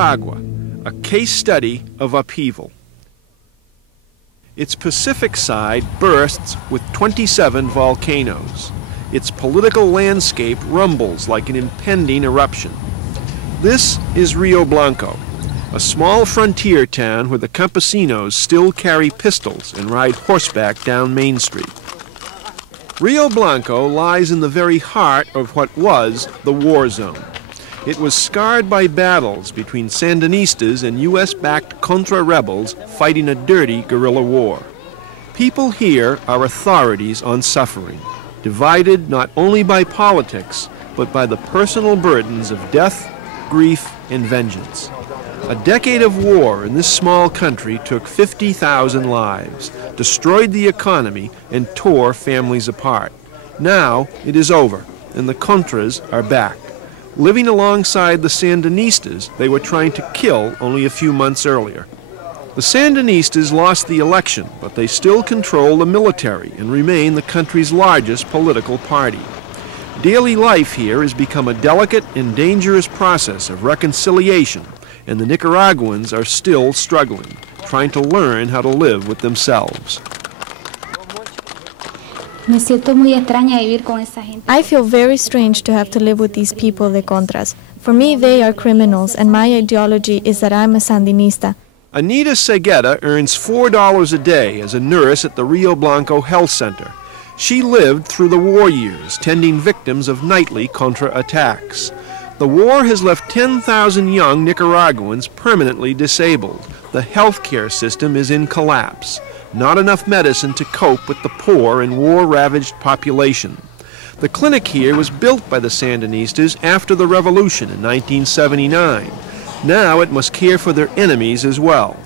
Nicaragua, a case study of upheaval. Its Pacific side bursts with 27 volcanoes. Its political landscape rumbles like an impending eruption. This is Rio Blanco, a small frontier town where the campesinos still carry pistols and ride horseback down Main Street. Rio Blanco lies in the very heart of what was the war zone. It was scarred by battles between Sandinistas and U.S.-backed Contra rebels fighting a dirty guerrilla war. People here are authorities on suffering, divided not only by politics, but by the personal burdens of death, grief, and vengeance. A decade of war in this small country took 50,000 lives, destroyed the economy, and tore families apart. Now it is over, and the Contras are back. Living alongside the Sandinistas they were trying to kill only a few months earlier. The Sandinistas lost the election, but they still control the military and remain the country's largest political party. Daily life here has become a delicate and dangerous process of reconciliation, and the Nicaraguans are still struggling, trying to learn how to live with themselves. I feel very strange to have to live with these people, the Contras. For me, they are criminals, and my ideology is that I'm a Sandinista. Anita Segueda earns $4 a day as a nurse at the Rio Blanco Health Center. She lived through the war years, tending victims of nightly Contra attacks. The war has left 10,000 young Nicaraguans permanently disabled. The healthcare system is in collapse. Not enough medicine to cope with the poor and war-ravaged population. The clinic here was built by the Sandinistas after the revolution in 1979. Now it must care for their enemies as well.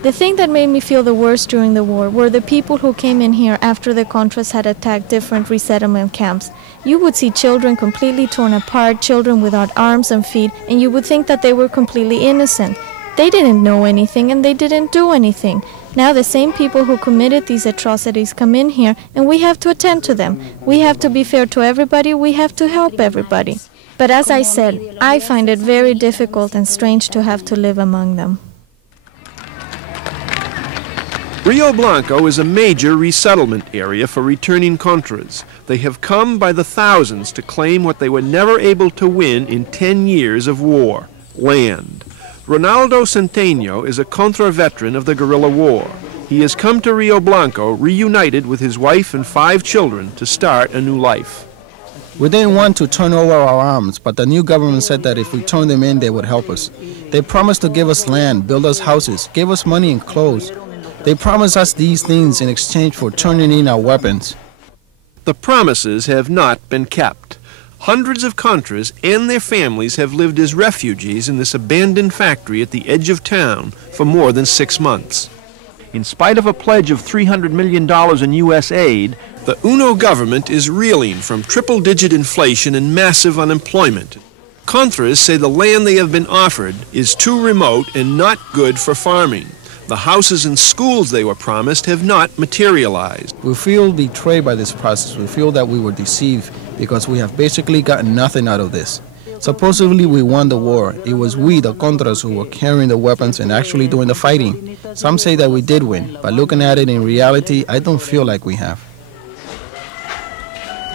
The thing that made me feel the worst during the war were the people who came in here after the Contras had attacked different resettlement camps. You would see children completely torn apart, children without arms and feet, and you would think that they were completely innocent. They didn't know anything and they didn't do anything. Now the same people who committed these atrocities come in here and we have to attend to them. We have to be fair to everybody, we have to help everybody. But as I said, I find it very difficult and strange to have to live among them. Rio Blanco is a major resettlement area for returning Contras. They have come by the thousands to claim what they were never able to win in 10 years of war: land. Ronaldo Centeno is a Contra veteran of the guerrilla war. He has come to Rio Blanco reunited with his wife and 5 children to start a new life. We didn't want to turn over our arms, but the new government said that if we turned them in, they would help us. They promised to give us land, build us houses, give us money and clothes. They promised us these things in exchange for turning in our weapons. The promises have not been kept. Hundreds of Contras and their families have lived as refugees in this abandoned factory at the edge of town for more than 6 months. In spite of a pledge of $300 million in U.S. aid, the UNO government is reeling from triple-digit inflation and massive unemployment. Contras say the land they have been offered is too remote and not good for farming. The houses and schools they were promised have not materialized. We feel betrayed by this process. We feel that we were deceived because we have basically gotten nothing out of this. Supposedly we won the war. It was we, the Contras, who were carrying the weapons and actually doing the fighting. Some say that we did win, but looking at it in reality, I don't feel like we have.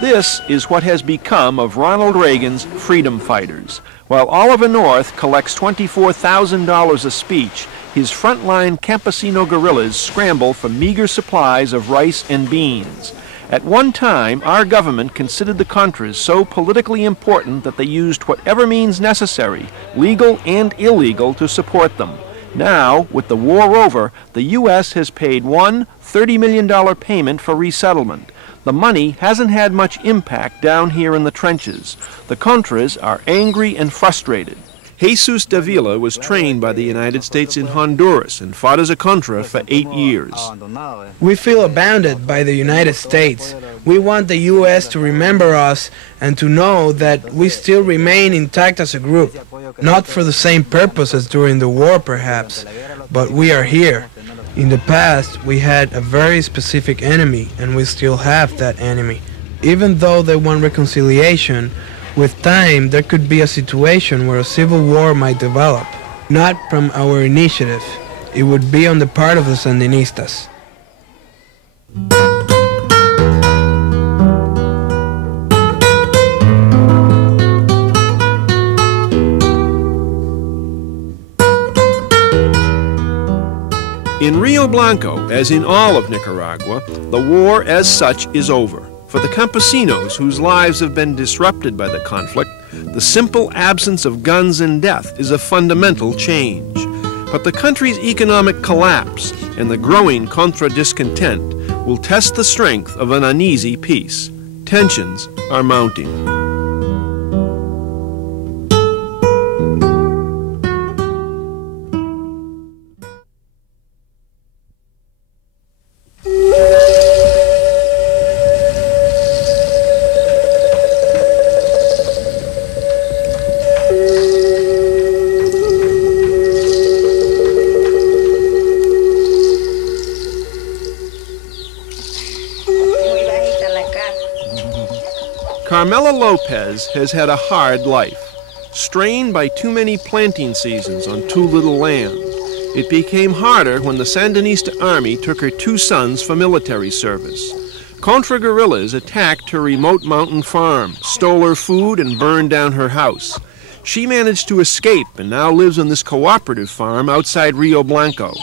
This is what has become of Ronald Reagan's freedom fighters. While Oliver North collects $24,000 a speech, his frontline campesino guerrillas scramble for meager supplies of rice and beans. At one time, our government considered the Contras so politically important that they used whatever means necessary, legal and illegal, to support them. Now, with the war over, the U.S. has paid one $30 million payment for resettlement. The money hasn't had much impact down here in the trenches. The Contras are angry and frustrated. Jesus Davila was trained by the United States in Honduras and fought as a Contra for 8 years. We feel abandoned by the United States. We want the U.S. to remember us and to know that we still remain intact as a group. Not for the same purpose as during the war, perhaps, but we are here. In the past, we had a very specific enemy, and we still have that enemy. Even though they want reconciliation, with time there could be a situation where a civil war might develop. not from our initiative. It would be on the part of the Sandinistas. In Rio Blanco, as in all of Nicaragua, the war as such is over. For the campesinos whose lives have been disrupted by the conflict, the simple absence of guns and death is a fundamental change. But the country's economic collapse and the growing Contra discontent will test the strength of an uneasy peace. Tensions are mounting. Carmela Lopez has had a hard life, strained by too many planting seasons on too little land. It became harder when the Sandinista army took her 2 sons for military service. Contra guerrillas attacked her remote mountain farm, stole her food, and burned down her house. She managed to escape and now lives on this cooperative farm outside Rio Blanco.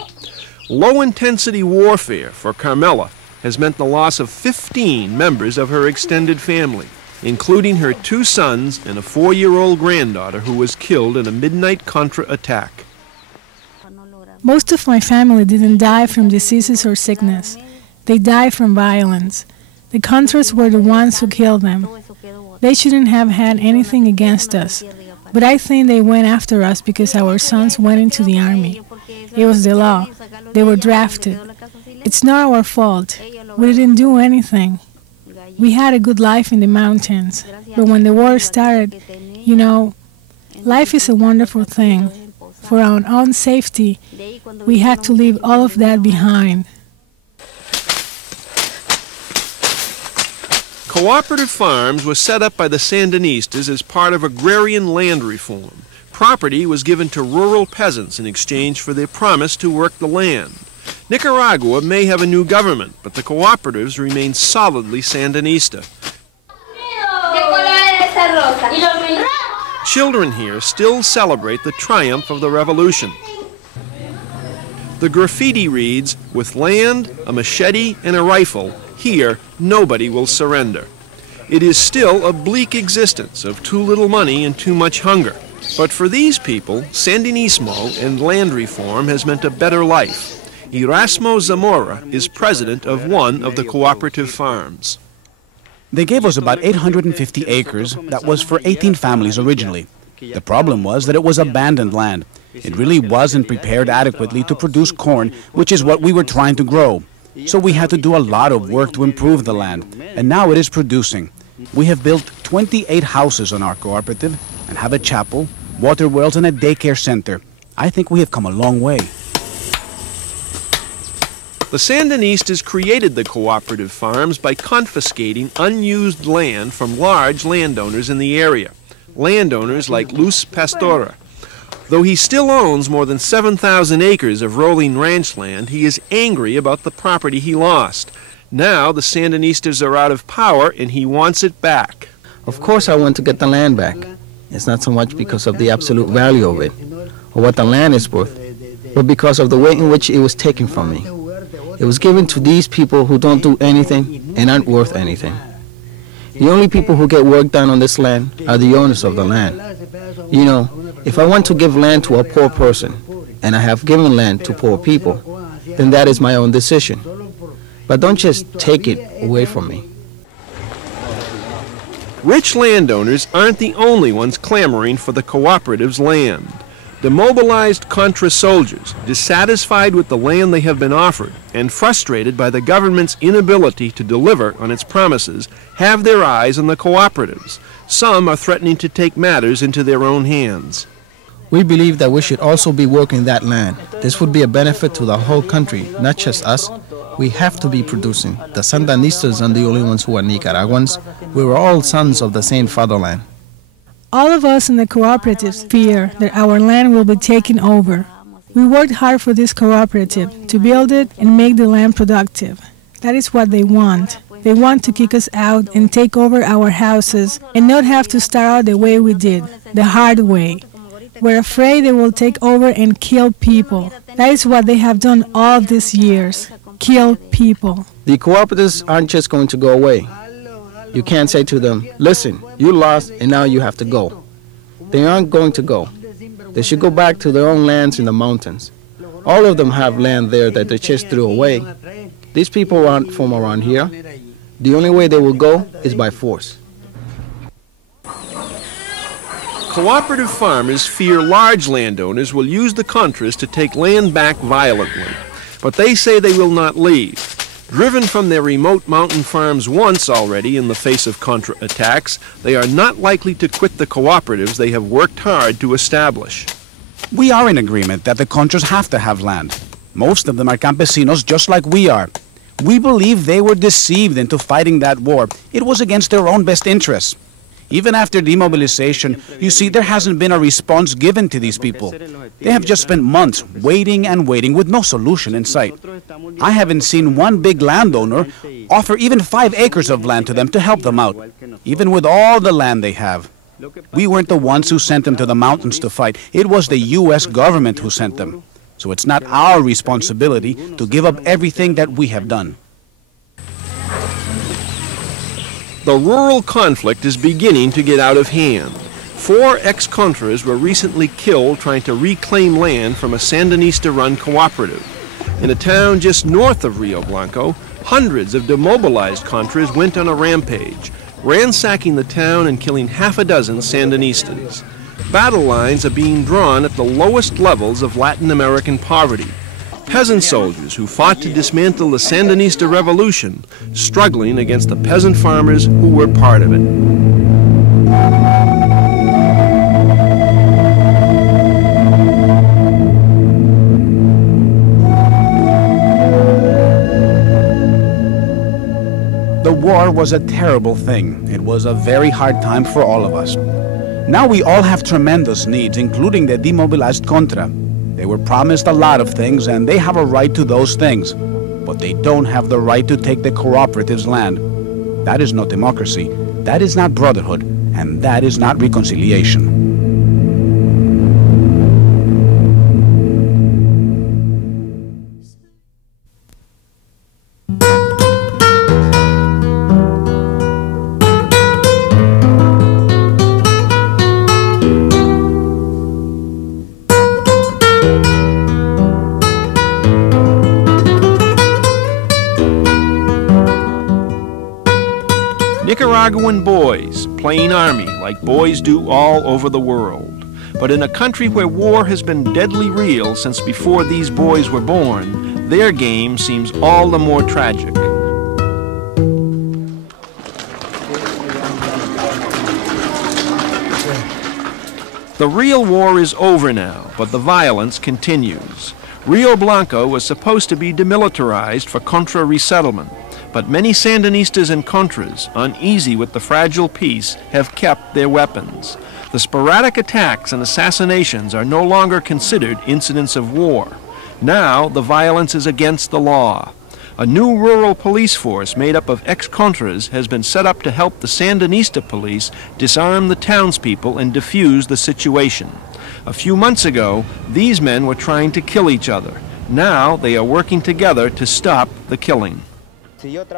Low-intensity warfare for Carmela has meant the loss of 15 members of her extended family, including her 2 sons and a 4-year-old granddaughter who was killed in a midnight Contra attack. Most of my family didn't die from diseases or sickness. They died from violence. The Contras were the ones who killed them. They shouldn't have had anything against us, but I think they went after us because our sons went into the army. It was the law. They were drafted. It's not our fault. We didn't do anything. We had a good life in the mountains, but when the war started, you know, life is a wonderful thing. For our own safety, we had to leave all of that behind. Cooperative farms were set up by the Sandinistas as part of agrarian land reform. Property was given to rural peasants in exchange for their promise to work the land. Nicaragua may have a new government, but the cooperatives remain solidly Sandinista. Children here still celebrate the triumph of the revolution. The graffiti reads, "With land, a machete, and a rifle, here nobody will surrender." It is still a bleak existence of too little money and too much hunger. But for these people, Sandinismo and land reform has meant a better life. Erasmo Zamora is president of one of the cooperative farms. They gave us about 850 acres that was for 18 families originally. The problem was that it was abandoned land. It really wasn't prepared adequately to produce corn, which is what we were trying to grow. So we had to do a lot of work to improve the land, and now it is producing. We have built 28 houses on our cooperative and have a chapel, water wells, and a daycare center. I think we have come a long way. The Sandinistas created the cooperative farms by confiscating unused land from large landowners in the area, landowners like Luz Pastora. Though he still owns more than 7,000 acres of rolling ranch land, he is angry about the property he lost. Now the Sandinistas are out of power and he wants it back. Of course I want to get the land back. It's not so much because of the absolute value of it, or what the land is worth, but because of the way in which it was taken from me. It was given to these people who don't do anything and aren't worth anything. The only people who get work done on this land are the owners of the land. You know, if I want to give land to a poor person, and I have given land to poor people, then that is my own decision. But don't just take it away from me. Rich landowners aren't the only ones clamoring for the cooperative's land. Demobilized Contra soldiers, dissatisfied with the land they have been offered and frustrated by the government's inability to deliver on its promises, have their eyes on the cooperatives. Some are threatening to take matters into their own hands. We believe that we should also be working that land. This would be a benefit to the whole country, not just us. We have to be producing. The Sandinistas aren't the only ones who are Nicaraguans. We were all sons of the same fatherland. All of us in the cooperatives fear that our land will be taken over. We worked hard for this cooperative to build it and make the land productive. That is what they want. They want to kick us out and take over our houses and not have to start out the way we did, the hard way. We're afraid they will take over and kill people. That is what they have done all these years, kill people. The cooperatives aren't just going to go away. You can't say to them, listen, you lost and now you have to go. They aren't going to go. They should go back to their own lands in the mountains. All of them have land there that they just threw away. These people aren't from around here. The only way they will go is by force. Cooperative farmers fear large landowners will use the Contras to take land back violently, but they say they will not leave. Driven from their remote mountain farms once already in the face of Contra attacks, they are not likely to quit the cooperatives they have worked hard to establish. We are in agreement that the Contras have to have land. Most of them are campesinos just like we are. We believe they were deceived into fighting that war. It was against their own best interests. Even after demobilization, you see, there hasn't been a response given to these people. They have just spent months waiting and waiting with no solution in sight. I haven't seen one big landowner offer even 5 acres of land to them to help them out, even with all the land they have. We weren't the ones who sent them to the mountains to fight. It was the U.S. government who sent them. So it's not our responsibility to give up everything that we have done. The rural conflict is beginning to get out of hand. 4 ex-Contras were recently killed trying to reclaim land from a Sandinista-run cooperative. In a town just north of Rio Blanco, hundreds of demobilized Contras went on a rampage, ransacking the town and killing half a dozen Sandinistas. Battle lines are being drawn at the lowest levels of Latin American poverty. Peasant soldiers who fought to dismantle the Sandinista revolution, struggling against the peasant farmers who were part of it. The war was a terrible thing. It was a very hard time for all of us. Now we all have tremendous needs, including the demobilized Contra. They were promised a lot of things, and they have a right to those things. But they don't have the right to take the cooperative's land. That is not democracy, that is not brotherhood, and that is not reconciliation. Nicaraguan boys playing army like boys do all over the world. But in a country where war has been deadly real since before these boys were born, their game seems all the more tragic. The real war is over now, but the violence continues. Rio Blanco was supposed to be demilitarized for Contra resettlement, but many Sandinistas and Contras, uneasy with the fragile peace, have kept their weapons. The sporadic attacks and assassinations are no longer considered incidents of war. Now the violence is against the law. A new rural police force made up of ex-Contras has been set up to help the Sandinista police disarm the townspeople and defuse the situation. A few months ago, these men were trying to kill each other. Now they are working together to stop the killing.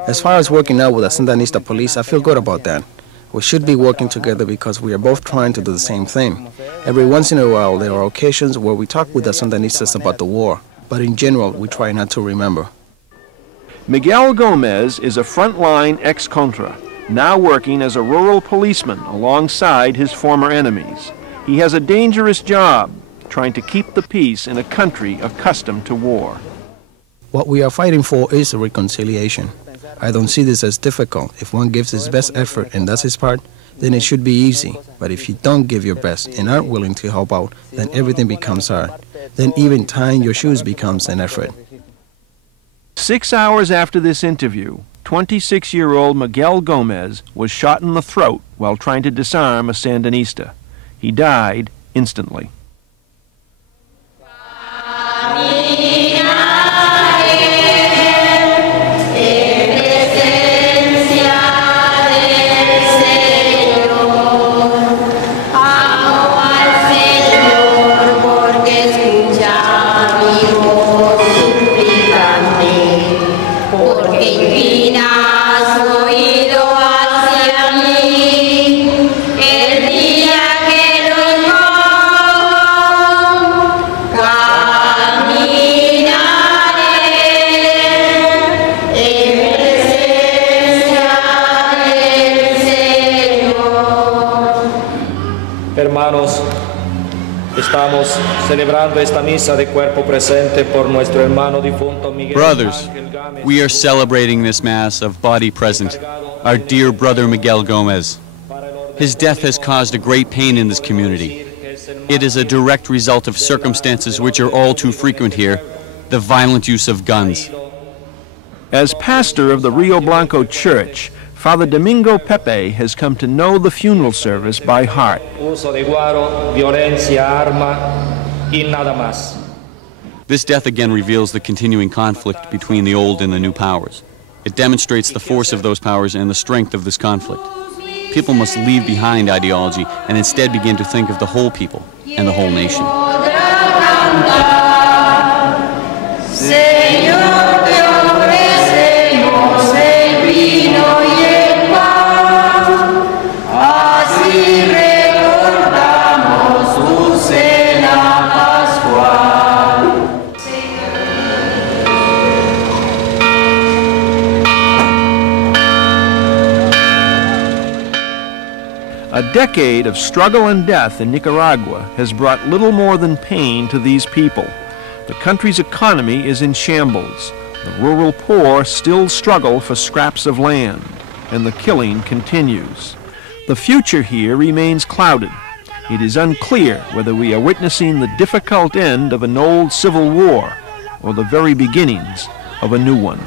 As far as working out with the Sandinista police, I feel good about that. We should be working together because we are both trying to do the same thing. Every once in a while, there are occasions where we talk with the Sandinistas about the war, but in general, we try not to remember. Miguel Gomez is a frontline ex-Contra, now working as a rural policeman alongside his former enemies. He has a dangerous job, trying to keep the peace in a country accustomed to war. What we are fighting for is a reconciliation. I don't see this as difficult. If one gives his best effort and does his part, then it should be easy. But if you don't give your best and aren't willing to help out, then everything becomes hard. Then even tying your shoes becomes an effort. 6 hours after this interview, 26-year-old Miguel Gomez was shot in the throat while trying to disarm a Sandinista. He died instantly. Hermanos, estamos celebrando esta misa de cuerpo presente por nuestro hermano difunto Miguel. Brothers, we are celebrating this Mass of body present, our dear brother Miguel Gomez. His death has caused a great pain in this community. It is a direct result of circumstances which are all too frequent here, the violent use of guns. As pastor of the Rio Blanco Church, Father Domingo Pepe has come to know the funeral service by heart. Uso de guaro, violencia, arma y nada más. This death again reveals the continuing conflict between the old and the new powers. It demonstrates the force of those powers and the strength of this conflict. People must leave behind ideology and instead begin to think of the whole people and the whole nation. A decade of struggle and death in Nicaragua has brought little more than pain to these people. The country's economy is in shambles. The rural poor still struggle for scraps of land, and the killing continues. The future here remains clouded. It is unclear whether we are witnessing the difficult end of an old civil war or the very beginnings of a new one.